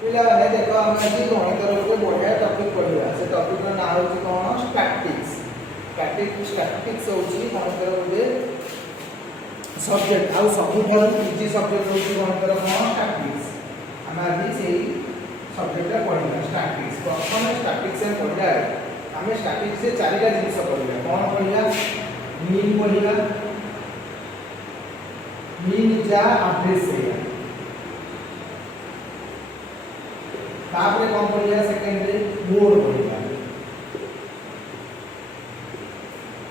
ପିଲାମାନେ ଦେଖ ଆମେ ଆଜି ଗଣିତର ଗୋଟେ ବଢ଼ିଆ ଟପିକ୍ ପଢ଼ିବା। ସେ ଟପିକ୍ର ନାଁ ହେଉଛି କ'ଣ? ଷ୍ଟାଟିକ୍ସ। ଷ୍ଟାଟିକ୍ସ ହେଉଛି ଗଣିତର ଗୋଟେ ସବଜେକ୍ଟ। ଆଉ ସବୁଠାରୁ ଇଜି ସବଜେକ୍ଟ ହେଉଛି ଗଣିତର କ'ଣ? ଷ୍ଟାଟିକ୍ସ। ଆମେ ଆଜି ସେଇ ସବଜେକ୍ଟଟା ପଢ଼ିବା ଷ୍ଟାଟିକ୍ସ। ପ୍ରଥମେ ଷ୍ଟାଟିକ୍ସ ପଢ଼ିଲା ଆମେ ଷ୍ଟାଟିକ୍ସରେ ଚାରିଟା ଜିନିଷ ପଢ଼ିବା। କ'ଣ ପଢ଼ିବା? ମିନ୍ ପଢ଼ିବା, ମିନ୍ ଯାହା ଆଭରେଜ ସେଇଆ। तापरे कौन पढ़िया? सेकेंडरी मोड पढ़िया।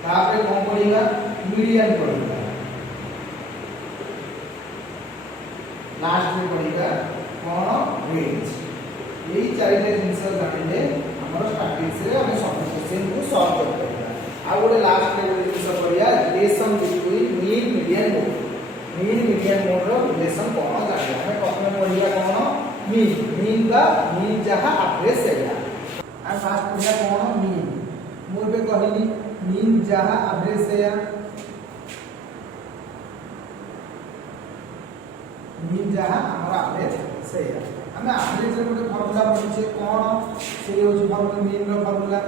तापरे कौन पढ़िया? मीडियन पढ़िया। लास्ट में पढ़िया कौन? रेंज। यही चारिटा जिनिस जानिले हमर स्टैटिक्स रे हम सब क्वेश्चन को सॉल्व कर पाबा। आ गोटे लास्ट में गोटे जिनिस पढ़िया relation between mean median mode. Mean median mode रो रिलेशन कौन जानिले हम प्रथम पढ़िया कौन? मीन। मीन का मीन जहाँ एवरेज सेया। आ फास्ट पढ़िया कौन? मीन। मु बे कहली मीन जहाँ एवरेज सेया। मीन जहाँ हमरा एवरेज सेया। हम एवरेज रे गोटे फार्मूला पढिछे कौन? से होची फार्मूला मीन रो फार्मूला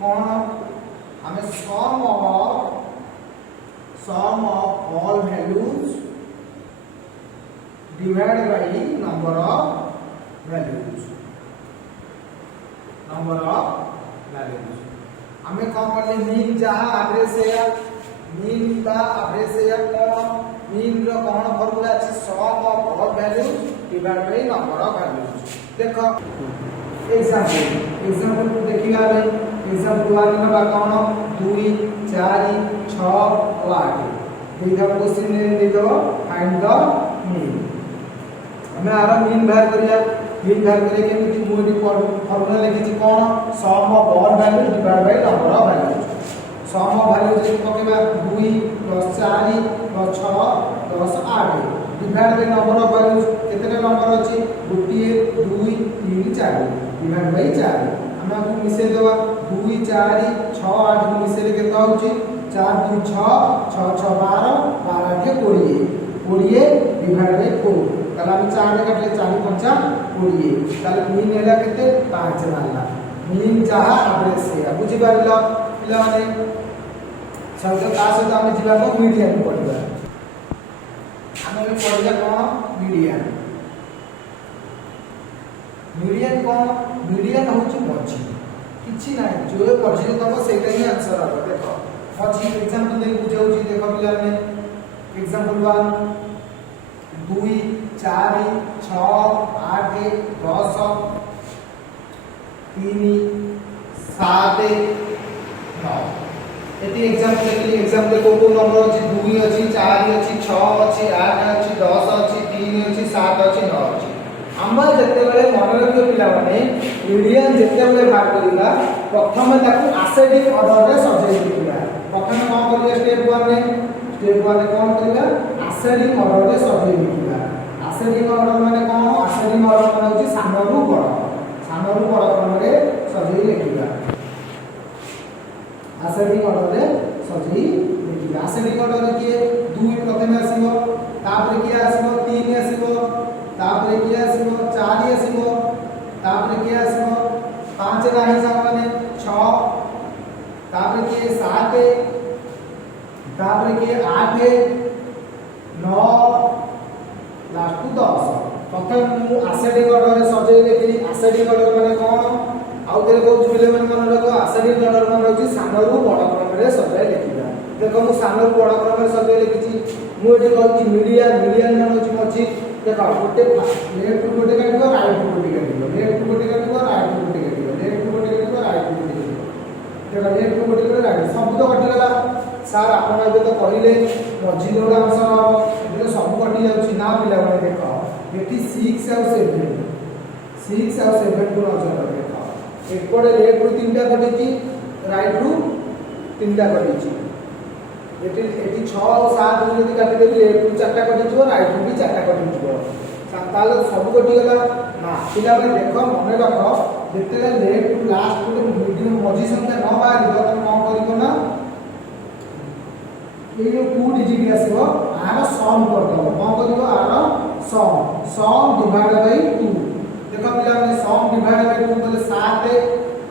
कौन? हमें sum of all values divide by number of values। Number of values हमें कौन करले? मीन जहाँ एवरेज है। मीन का एवरेज है कौन? मीन रो कौन फार्मूला अछि? Sum of all values divide by number of values. देखो एग्जांपल को देखिला रे एग्जांपल वाला नंबर कौन? 2 4 6 8 देखा क्वेश्चन दे दो फाइंड द मीन। हमें आरो मीन बाहर करिया। मीन बाहर करे केमिति मोडी फार्मूला लिखिछि कौन? Sum of all values divide by number of values. Sum of values जे पकेबा 2 + 4 + 6 + 8 divide by number of values. केतेटा नंबर अछि? 1 2 3 4 डिवाइड बाय 4। हम आपको मिसे देबा 2 4 6 8 को मिसेले केते होछि? 4 2 6 6 6 12 12 के 20 20 डिवाइड बाय 4। ताला हम 4 रे काटले 4 5 20 ताले मीन हेला केते? 5 मानला। मीन जहाँ एवरेज से बुझी पारिलो पिला माने सब का सहित हम जिला को मीडियन पढ़िबा। हम पढ़िया कौन? मीडियन। मीडियन कौन? मीडियन होची मझी किछि नै जो मझी तब सेटा ही आंसर हो। देखो मझी एग्जांपल दे बुझाउची। देखो पिला माने एग्जांपल 1 2 4 6 8 10 3 7 9 एती एग्जांपल देखली। एग्जांपल को नंबर अछि? 2 अछि 4 अछि 6 अछि 8 अछि 10 अछि 3 अछि 7 अछि 9 अछि। हम जते बेले मन रखियो पिला माने मीडियन जते बेले बात करिला प्रथम ताकू एसेडिक ऑर्डर रे सजाई दिला। प्रथम कोन करिया? स्टेप 1 रे कोन करिया? एसेडिक ऑर्डर रे सजाई दिला। एसेडिक ऑर्डर माने कोन? एसेडिक ऑर्डर माने होची सानरू बड़ क्रम रे सजाई लिखिबा। एसेडिक ऑर्डर रे सजाई लिखिबा। एसेडिक ऑर्डर रे किए 2 प्रथम आसीबो, तापर किए आसीबो 3 आसीबो, तापर किए आसीबो 4 आसीबो, तापर किए आसीबो 5 नाही सब माने 6, तापर किए 7, तापर किए 8 9 लास्ट 10। प्रथम मु एसिडिक ऑर्डर रे सजाई लेखिली। एसिडिक ऑर्डर माने कोन? आउ तेरे को जुले मन मन रखो एसिडिक ऑर्डर माने होची सानरू बड़ क्रम रे सजाई लेखिबा। देखो मु सानरू बड़ क्रम रे सजाई लेखिची। मु एठी कहूची मीडियन माने होची मझी। देखो गोटे लेफ्ट टू गोटे काटिबो राइट टू गोटे काटिबो, लेफ्ट टू गोटे काटिबो राइट टू गोटे काटिबो, लेफ्ट टू गोटे काटिबो राइट टू गोटे काटिबो। देखो लेफ्ट टू गोटे काटिबो राइट सब तो कटि गला। सर आपण एबे तो कहिले मझी जोड़ा आंसर हो एबे सब कटि जाउची ना पिला माने। देखो एटी 6 और 7 6 और 7 को नजर देखो एकपड़े लेफ्ट रु 3टा कटिची राइट रु 3टा कटिची। एटी 6 और 7 को जदी काटि देबी लेफ्ट रु 4टा कटिची राइट रु भी 4टा कटिची। ताले सब कटि गला ना पिला माने। देखो मने रखो जेतेले लेफ्ट टू लास्ट को मीडियम मझी संख्या न बाहर तो कोन करिवो ना ये जो 2 डिजिट आसीबो आर सम कर दबो। कोन करिवो? आर सम डिवाइड बाय 2 देखो पिला माने सम डिवाइड बाय 2 बोले 7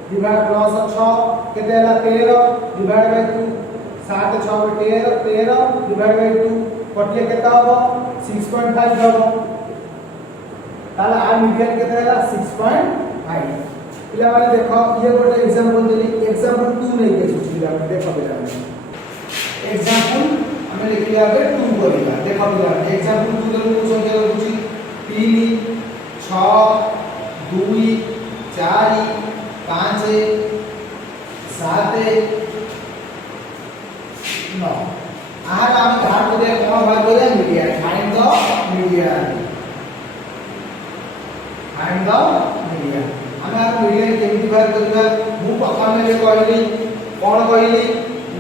डिवाइड प्लस 6 केते हला 13 डिवाइड बाय 2 7 6 13 13 डिवाइड बाय 2 कटिए केता हो 6.5 हो ताला आ मीडियन केते हला 6.5 पिला माने देखो ये गोटे एग्जांपल देली एग्जांपल 2 नहीं के पिला माने देखो पिला माने एग्जांपल हमें लिखिया बे 2 करिला देखो पिला एग्जांपल 2 दे को संख्या होची 3 6 2 4 5 7 9 आहार हम भाग को दे कोन भाग को दे median find the median find the median हम आ मीडियन केमिति भाग करबा मु प्रथम में कहली कोन कहली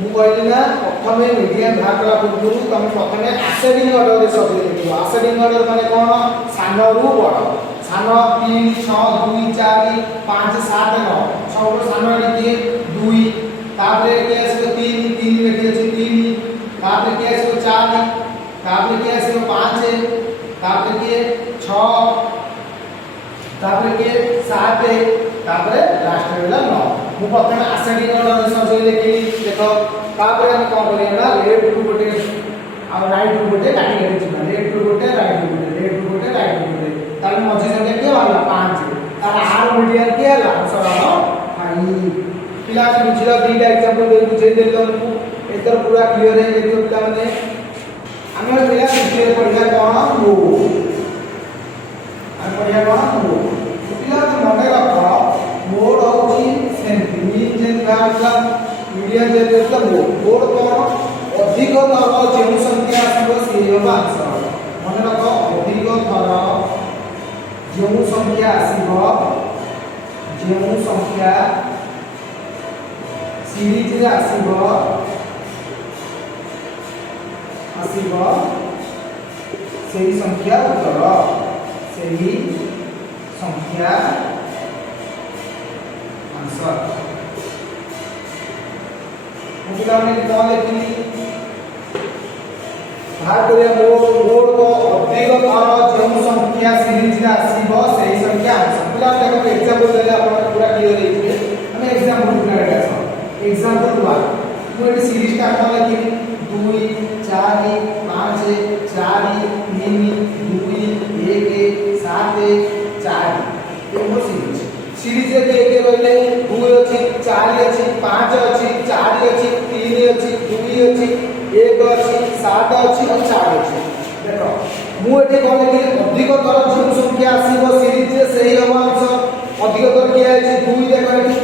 मु कहली ना प्रथम मीडियन भाग करा पूर्व तुम प्रथम असेंडिंग ऑर्डर रे सब लिखिबो असेंडिंग ऑर्डर माने कोन सानो रु बड़ सानो 3 6 2 4 5 7 9 सब सानो लिखिए 2 तापरे के आसे 3 3 लिखिए 3 तापरे के आसे 4 तापरे के आसे 5 तापरे के 6 तापरे के 7 तापरे लास्ट वेला 9 मु प्रथम असेंडिंग ऑर्डर रे सब लिखि देखो तापरे हम कोन करिया लेफ्ट टू गोटे आ राइट टू गोटे काटी के छिना लेफ्ट टू गोटे राइट टू गोटे लेफ्ट टू गोटे राइट टू गोटे ताले मझी संख्या के वाला 5 ताले आर मीडियन के वाला सरल 5 पिला से बुझिला दीटा एग्जांपल दे बुझे दे तुमको एतर पूरा क्लियर है देखियो पिला माने हमर पिला क्लियर पढ़िया कोन हो हम पढ़िया कोन हो पिला तो मने रखो मोड होची सेंटीमीटर जेन का मीडियन जे देखला मोड कोन अधिक थर जेउ संख्या आसबो से होबा आंसर मने रखो अधिक थर जेउ संख्या आसीबो जेउ संख्या सीरीज रे आसीबो सेही संख्या उत्तर सेही संख्या आंसर मुझे हमने कौन लिखी भाग करिया मोड को अधिक थर जेउ संख्या सीरीज रे आसीबो सेही संख्या आंसर पिला देखो एग्जांपल देले आपण पूरा क्लियर हेइछे हम एग्जांपल पूरा एग्जांपल 1 मु एडी सीरीज का कोन लिखी 2 4 5 4 3 2 1 7 4 एमो सीरीज सीरीज रे के रहले 2 अछि 4 अछि 5 अछि 4 अछि 3 अछि 2 अछि 1 अछि 7 अछि और 4 अछि देखो मु एठी कोन लिखी अधिक तर जो संख्या आसीबो सीरीज रे सही होबा आंसर अधिक तर किया अछि 2 देखो एठी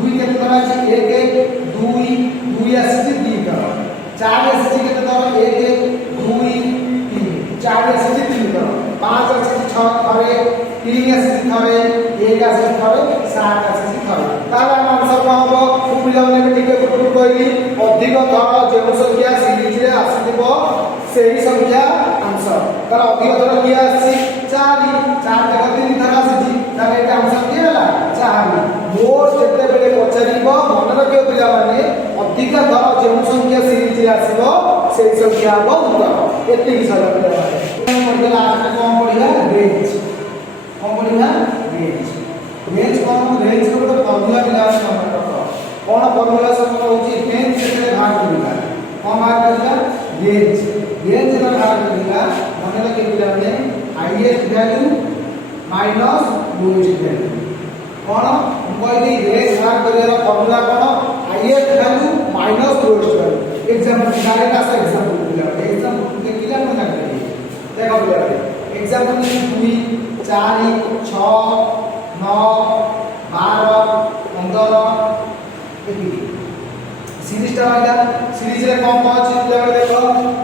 2 केते तर अछि 1 2 2 अछि 3 तर 4 अछि केते तर 1 2 3 4 अछि 3 तर 5 अछि 6 थरे 3 अछि थरे 1 अछि थरे 7 अछि थरे ताला आंसर को होबो मु पिला माने ठीक पूर्व कहली अधिक थर जेउ संख्या सीरीज रे आसीबो सेही संख्या आंसर ताला अधिक थर किया अछि 4 4 देखो 3 थर अछि ताले एटा आंसर के हला 4 मोर जते बेले पचारिबो मन रखियो पिला माने अधिक थर जेउ संख्या सीरीज रे आसीबो सेही संख्या हो उत्तर एति हिसाब पिला माने मतलब लास्ट में कोन पढ़िया रेंज कोन पढ़िया रेंज रेंज कोन रेंज को तो फॉर्मूला पिला मन रखो कोन फॉर्मूला सब होची रेंज से भाग करिला कोन भाग करिला रेंज रेंज रा भाग करिला मन लगे पिला माने highest value minus lowest value कोन कहली रेंज भाग करिला फॉर्मूला कोन highest value minus lowest value example direct आसा एग्जांपल पिला एग्जांपल देखिला मन लगे देखो पिला एग्जांपल 2 4 6 9 12 15 एति सीरीज टा वाला सीरीज रे कोन कोन अछि पिला देखो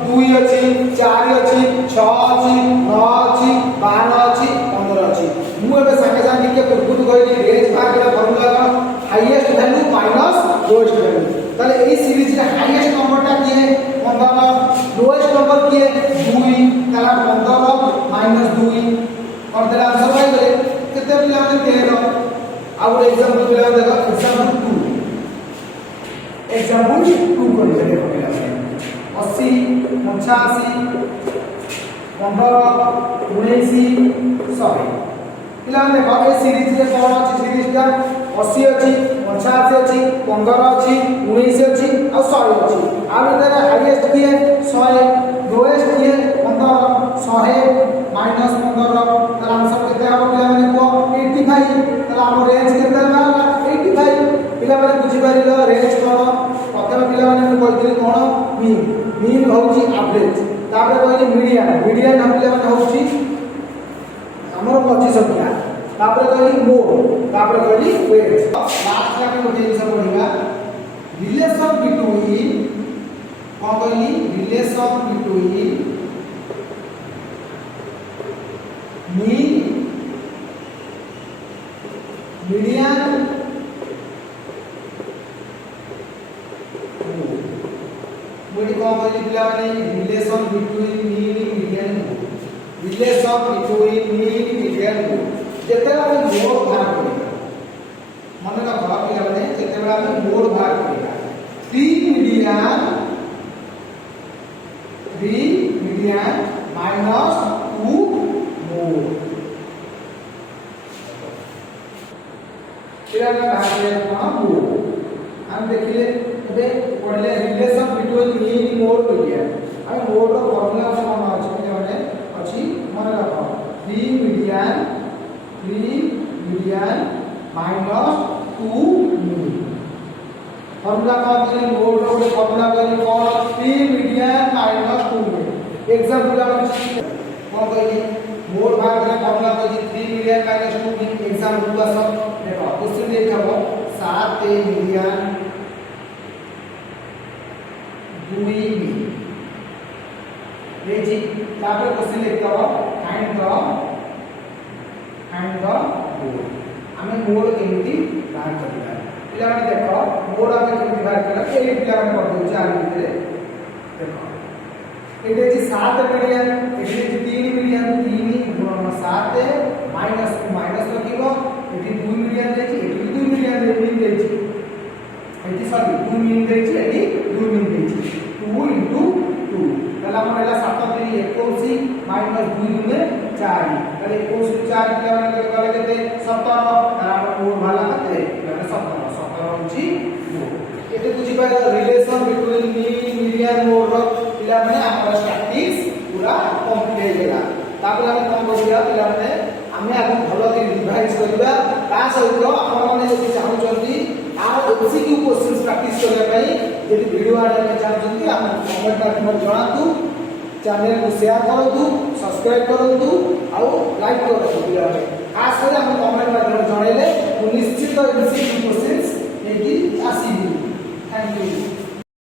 2 अछि 4 अछि 6 अछि 9 अछि 12 अछि 15 अछि मु एबे संगे संगे के पूर्व कहली रेंज भाग के फार्मूला का highest value minus lowest value ताले एई सीरीज रे हाईएस्ट नंबर टा किए 15 लोएस्ट नंबर किए 2 ताला 15 माइनस 2 और तेरा आंसर आइले कितने पिला ने 13 अब एग्जांपल पिला देखो एग्जांपल 2 कर देखो पिला 80 85 15 19 100 ପିଲାମାନେ ଦେଖ ଏ ସିରିଜରେ କ'ଣ ଅଛି ସିରିଜଟା 80 ଅଛି 85 ଅଛି 15 ଅଛି 19 ଅଛି ଆଉ 100 ଅଛି ଆଉ ଭିତରେ ହାଇଏଷ୍ଟ କିଏ 100 ଲୋଏଷ୍ଟ କିଏ 15 100 ମାଇନସ 15 ତାର ଆନ୍ସର କେତେ ହେବ ପିଲାମାନେ କୁହ 85 ତାହେଲେ ଆମ ରେଞ୍ଜ କେତେ ହେଲା 85 ପିଲାମାନେ ବୁଝିପାରିଲ ରେଞ୍ଜ କ'ଣ ପ୍ରଥମେ ପିଲାମାନେ ମୁଁ କହିଥିଲି କ'ଣ ମିନ୍ ହେଉଛି ଆଭରେଜ ତାପରେ କହିଲି ମିଡିଆନ ପିଲାମାନେ ହେଉଛି ଆମର ମଝି ସଂଖ୍ୟା तापर कहली मोड तापर कहली वेट लास्ट में गोटे जिनिस पढिबा रिलेशन बिटवीन कोन कहली रिलेशन बिटवीन मीन मीडियन मोडी कोन कहली पिला माने relation between mean median relation between mean median जेतेबेला हम मोड भाग करिबा मन रख पिला माने जेतेबेला हम मोड भाग करिबा 3 मीडियन माइनस 2 मोड पिला में भाग करिबा मोड हम देखिए एबे पढ़ले रिलेशन बिटवीन मीन मोड हो गया हम मोड रो फॉर्मूला मन अछि पिला माने अछि मन रख 3 मीडियन माइनस 2 मीन फॉर्मूला का है मोड रो फॉर्मूला करी कौन 3 मीडियन माइनस 2 मीन एग्जांपल हम कौन कही मोड भाग में फॉर्मूला करी 3 मीडियन माइनस 2 मीन एग्जांपल का सब देखो क्वेश्चन देखो 7 मीडियन 2 मीन जी तापर क्वेश्चन लिखते हो फाइंड द मोड हमें मोड केमिति बाहर करबा पिला माने देखो मोड हमें केमिति बाहर करबा ए पिला माने पढ दउछ आ भितरे देखो एटे जी 7 मीडियन एटे जी 3 मीडियन 3 गुणन 7 माइनस लखिबो एटी 2 मीडियन देछि एटी 2 मीडियन देछि एटी सॉरी 2 मीन देछि एटी 2 मीन देछि 2 into 2 তাহলে আমরা এলা 7 3 21 माइनस 2 गुणे 4 তাহলে 21 4 পিলা মানে গলে কেতে 17 তাহলে আমরা মোড ভালা কেতে মানে 17 হচ্ছে মোড এতে বুঝি পাই রিলেশন বিটুইন মিডিয়ান মোড র পিলা মানে আমরা স্ট্যাটিক্স পুরা কমপ্লিট হয়ে গেলা তারপরে আমি কোন করিয়া পিলা মানে আমি আগে ভালো করে রিভাইজ করিবা তা সহিত আপনারা মানে যদি চাহুচନ୍ତି আর এমসিকিউ क्वेश्चंस प्रैक्टिस करले पई যদি ভিডিও আডে চাহুচନ୍ତି আপনি কমেंट माध्यम जणातु चैनल को शेयर करतु सब्सक्राइब करतु और लाइक करतु पिलाने खास कर हम कमेंट माध्यम जणाइले निश्चित एमसीक्यू क्वेश्चंस एगी आसीबी थैंक यू।